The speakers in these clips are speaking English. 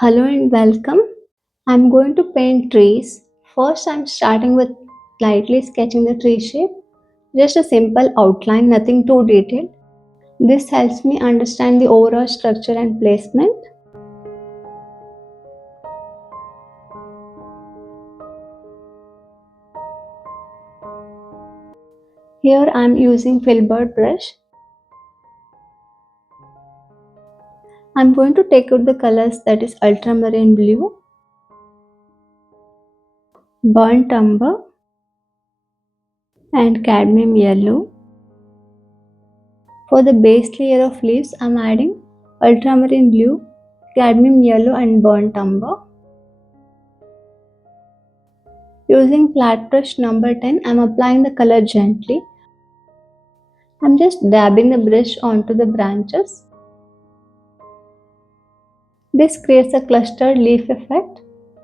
Hello and welcome. I'm going to paint trees. First, I'm starting with lightly sketching the tree shape, just a simple outline, nothing too detailed. This helps me understand the overall structure and placement. Here, I'm using Filbert brush. I'm going to take out the colors that is ultramarine blue, burnt umber, and cadmium yellow. For the base layer of leaves, I'm adding ultramarine blue, cadmium yellow, and burnt umber. Using flat brush number 10, I'm applying the color gently. I'm just dabbing the brush onto the branches. This creates a clustered leaf effect.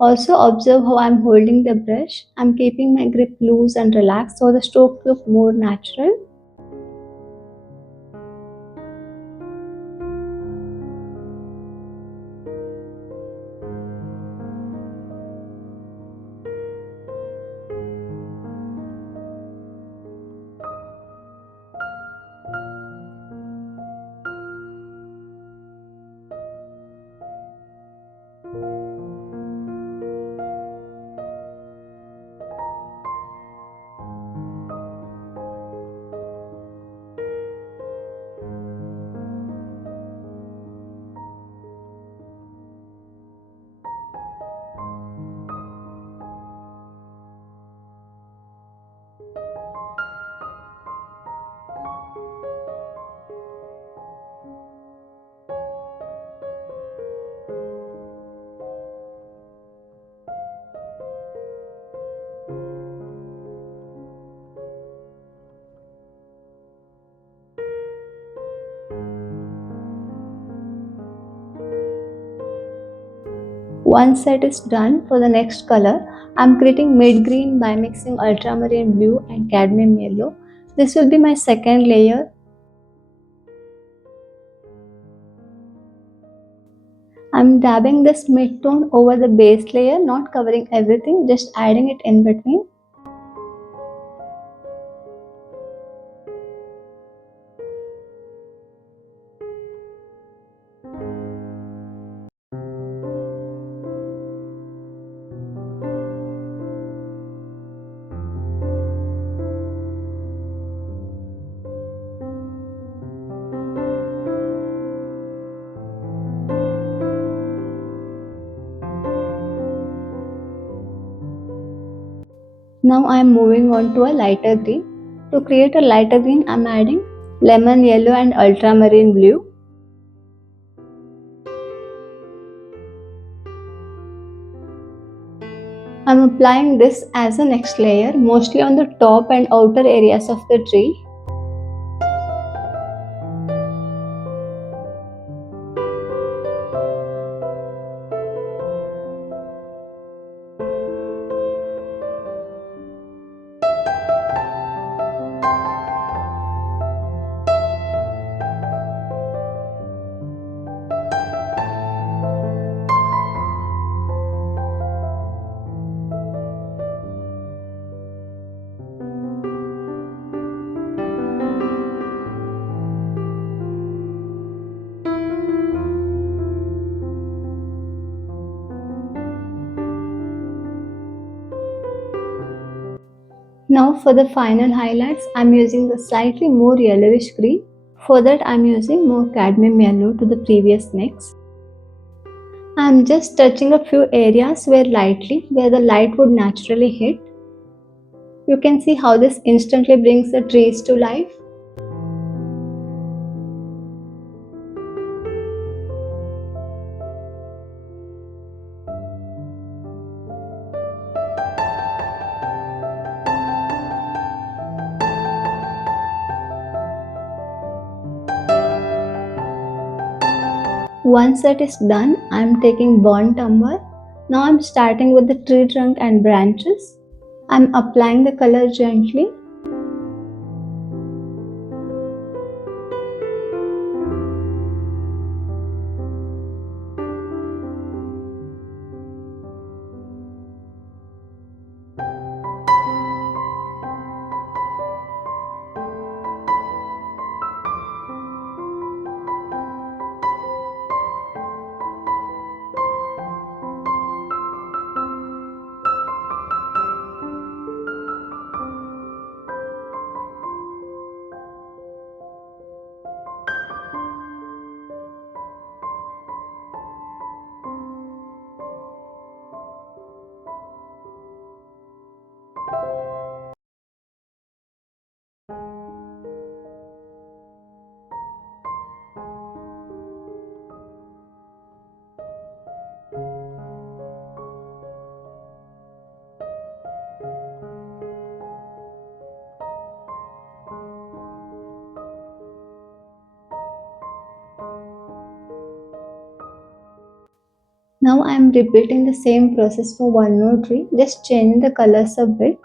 Also observe how I'm holding the brush. I'm keeping my grip loose and relaxed so the strokes look more natural. Once set is done, for the next color, I'm creating mid-green by mixing ultramarine blue and cadmium yellow. This will be my second layer. I'm dabbing this mid-tone over the base layer, not covering everything, just adding it in between. Now I am moving on to a lighter green. To create a lighter green, I am adding lemon yellow and ultramarine blue. I am applying this as a next layer, mostly on the top and outer areas of the tree. Now for the final highlights, I am using the slightly more yellowish green. For that I am using more cadmium yellow to the previous mix. I am just touching a few areas where the light would naturally hit. You can see how this instantly brings the trees to life. Once that is done, I am taking burnt umber. Now I am starting with the tree trunk and branches. I am applying the color gently. Now I am repeating the same process for one more tree, just changing the colors a bit.